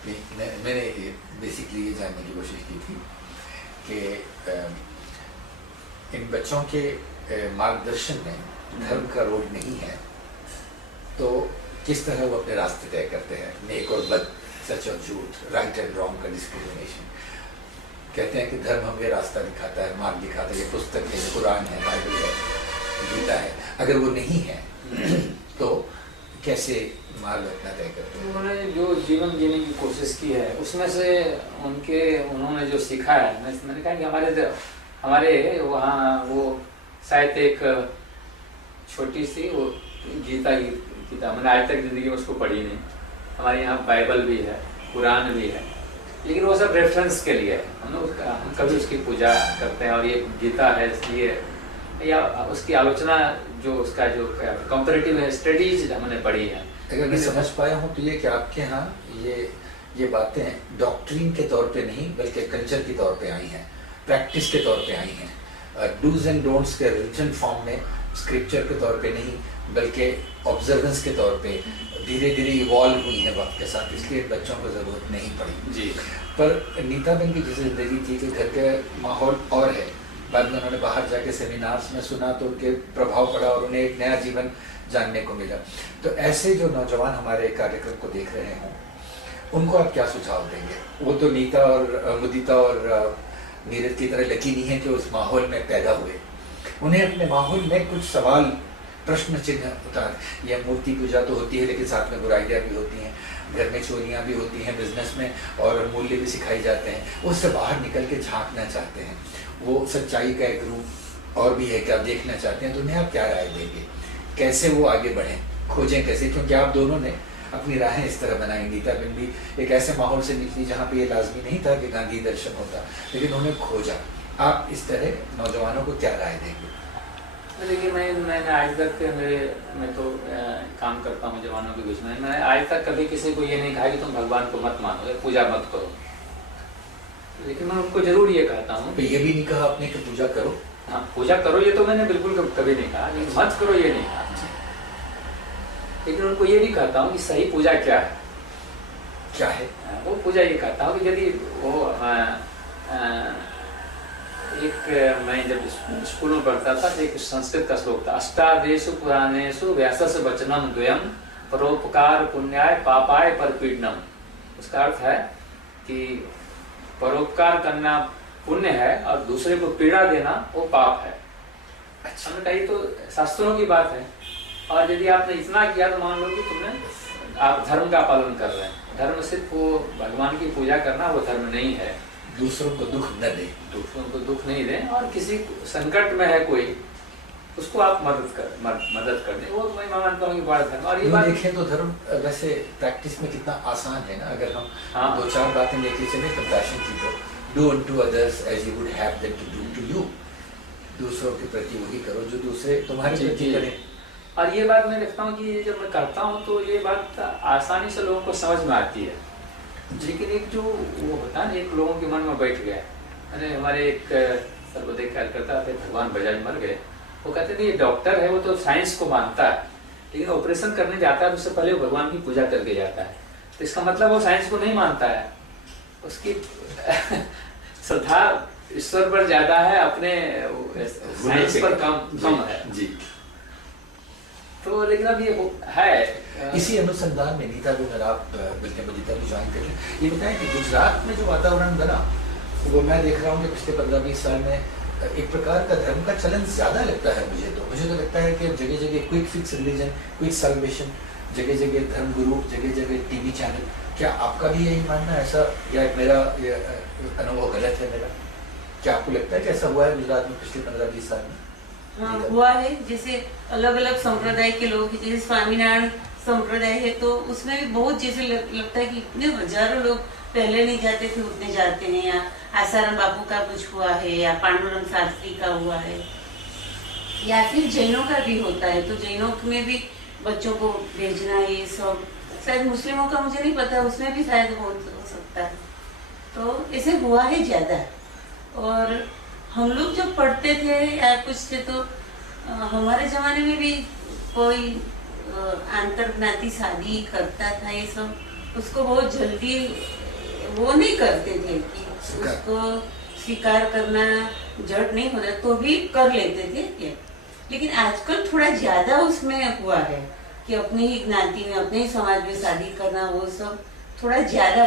मैंने बेसिकली ये जानने की कोशिश की थी कि इन बच्चों के मार्गदर्शन में धर्म का रोल नहीं है, तो किस तरह वो अपने रास्ते तय करते हैं, नेक और बद, सच और झूठ, राइट एंड रॉन्ग का डिस्क्रिमिनेशन। कहते हैं कि धर्म हमें रास्ता दिखाता है, मार्ग दिखाता है, ये पुस्तक है, कुरान है, बाइबल है, गीता है। अगर वो नहीं है तो कैसे मार्ग अपना तय करते हैं? उन्होंने जो जीवन जीने की कोशिश की है उसमें से उन्होंने जो सीखा है, मैंने कहा कि हमारे वहाँ वो शायद एक छोटी सी वो गीता मैंने आज तक जिंदगी में उसको पढ़ी नहीं। हमारे यहाँ बाइबल भी है, कुरान भी है, लेकिन वो सब रेफरेंस के लिए है। हम कभी उसकी पूजा करते हैं और ये गीता है इसलिए, या उसकी आलोचना जो उसका जो कंपैरेटिव स्टडीज हमने पढ़ी है। अगर मैं समझ पाया हूँ तो ये कि आपके यहाँ ये बातें डॉक्ट्रिन के तौर पे नहीं बल्कि कल्चर के तौर पे आई हैं, प्रैक्टिस के तौर पे आई हैं, डूज एंड डोंट्स के रिलीजन फॉर्म में, स्क्रिप्चर के तौर पे नहीं बल्कि ऑब्जर्वेंस के तौर पे धीरे धीरे इवॉल्व हुई है वक्त के साथ, इसलिए बच्चों को ज़रूरत नहीं पड़ी जी। पर नीता बहन की जैसे ज़िंदगी थी कि घर के माहौल और है, बाद में उन्होंने बाहर जाके सेमिनार्स में सुना तो उनके प्रभाव पड़ा और उन्हें एक नया जीवन जानने को मिला। तो ऐसे जो नौजवान हमारे कार्यक्रम को देख रहे हों, उनको आप क्या सुझाव देंगे? वो तो नीता और मुदिता और नीरज की तरह लकी नहीं है कि उस माहौल में पैदा हुए, उन्हें अपने माहौल में कुछ सवाल, प्रश्न चिन्ह उतार। यह मूर्ति पूजा तो होती है लेकिन साथ में बुराइयाँ भी होती हैं, घर में चोरियाँ भी होती हैं, बिजनेस में और मूल्य भी सिखाई जाते हैं, उससे बाहर निकल के झांकना चाहते हैं, वो सच्चाई का एक रूप और भी है क्या देखना चाहते हैं, तो उन्हें आप क्या राय देंगे? कैसे वो आगे बढ़ें, खोजें कैसे? क्योंकि आप दोनों ने अपनी राहें इस तरह बनाई। नीता बहन भी एक ऐसे माहौल से निकली जहाँ पे ये लाजमी नहीं था कि गांधी दर्शन होता, लेकिन उन्होंने खोजा। आप इस तरह नौजवानों को क्या राय देंगे? देखिए, मैंने आज तक मैं तो काम करता हूँ जवानों के बीच में, मैंने आज तक कभी किसी को ये नहीं कहा कि तुम भगवान को मत मानो, पूजा मत करो, लेकिन मैं उनको जरूर ये कहता हूँ। तो ये भी नहीं कहा आपने कि पूजा करो? हाँ, पूजा करो ये तो मैंने बिल्कुल कभी नहीं कहा, लेकिन मत करो ये नहीं कहा। लेकिन उनको ये भी कहता हूँ कि सही पूजा क्या है। क्या है वो पूजा? ये कहता हूँ कि यदि वो मैं जब स्कूल में पढ़ता था तो एक संस्कृत का श्लोक था, अष्टादेशु पुराणेषु व्यासस्य वचनम द्वयम परोपकार पुण्याय पापाय परपीडनम। उसका अर्थ है कि परोपकार करना पुण्य है और दूसरे को पीड़ा देना वो पाप है। अच्छा, हमने कहा ये तो शास्त्रों की बात है, और यदि आपने इतना किया तो मान लो कि आप धर्म का पालन कर रहे हैं। धर्म सिर्फ वो भगवान की पूजा करना वो धर्म नहीं है। दूसरों को दुख न दे, दूसरों को दुख नहीं दें, और किसी संकट में है कोई, उसको आप मदद कर दें, वो मैं मानता हूँ कि बड़ा धर्म। और ये बात देखें तो धर्म वैसे प्रैक्टिस में कितना आसान है ना, अगर हम दो चार बातें लेके चले, कंपैशन की तो do unto others as you would have them to do to you, दूसरों के प्रति वही करो जो दूसरे तुम्हारे प्रति करें। और ये बात मैं देखता हूँ कि जब मैं करता हूँ तो ये बात आसानी से लोगों को समझ में आती है, लेकिन एक जो वो होता है ना, एक लोगों के मन में बैठ गया। मैंने हमारे एक सर्वोदय कार्यकर्ता थे, भगवान बजाज मर गए, वो कहते थे ये डॉक्टर है, वो तो साइंस को मानता है, लेकिन ऑपरेशन करने जाता है तो उससे पहले भगवान की पूजा करके जाता है। तो इसका मतलब वो साइंस को नहीं मानता है, उसकी श्रद्धा ईश्वर पर ज्यादा है, अपने साइंस पर कम है जी। तो लेकिन अब ये है इसी अनुसंधान में नीता भी आप बल्कि मुदिता भी ज्वाइन कर लें। ये बताएं कि गुजरात में जो वातावरण बना वो मैं देख रहा हूँ कि पिछले 15-20 साल में एक प्रकार का धर्म का चलन ज्यादा लगता है। मुझे तो लगता है कि जगह जगह quick fix religion, quick salvation, जगह जगह धर्म गुरु, जगह जगह टीवी चैनल। क्या आपका भी यही मानना है ऐसा, या मेरा अनुभव गलत है मेरा? क्या आपको लगता है कि ऐसा हुआ है गुजरात में पिछले 15-20 साल में? हाँ, हुआ है। जैसे अलग अलग संप्रदाय के लोग, जैसे स्वामीनारायण संप्रदाय है तो उसमें भी बहुत जैसे लगता है कि इतने हजारों लोग पहले नहीं जाते थे उतने जाते हैं, या आसाराम बापू का कुछ हुआ है, या पांडुरंग शास्त्री का हुआ है, या फिर जैनों का भी होता है। तो जैनों में भी बच्चों को भेजना ये सब, शायद मुस्लिमों का मुझे नहीं पता, उसमें भी शायद हो सकता है। तो ऐसे हुआ है ज्यादा। और हम लोग जब पढ़ते थे या कुछ थे तो हमारे जमाने में भी कोई अंतर्ज्ञाति शादी करता था, ये सब उसको बहुत जल्दी वो नहीं करते थे कि उसको स्वीकार करना जड़ नहीं होता तो भी कर लेते थे। लेकिन आजकल थोड़ा ज्यादा उसमें हुआ है कि अपनी ही ज्ञाति में अपने ही समाज में शादी करना वो सब थोड़ा ज्यादा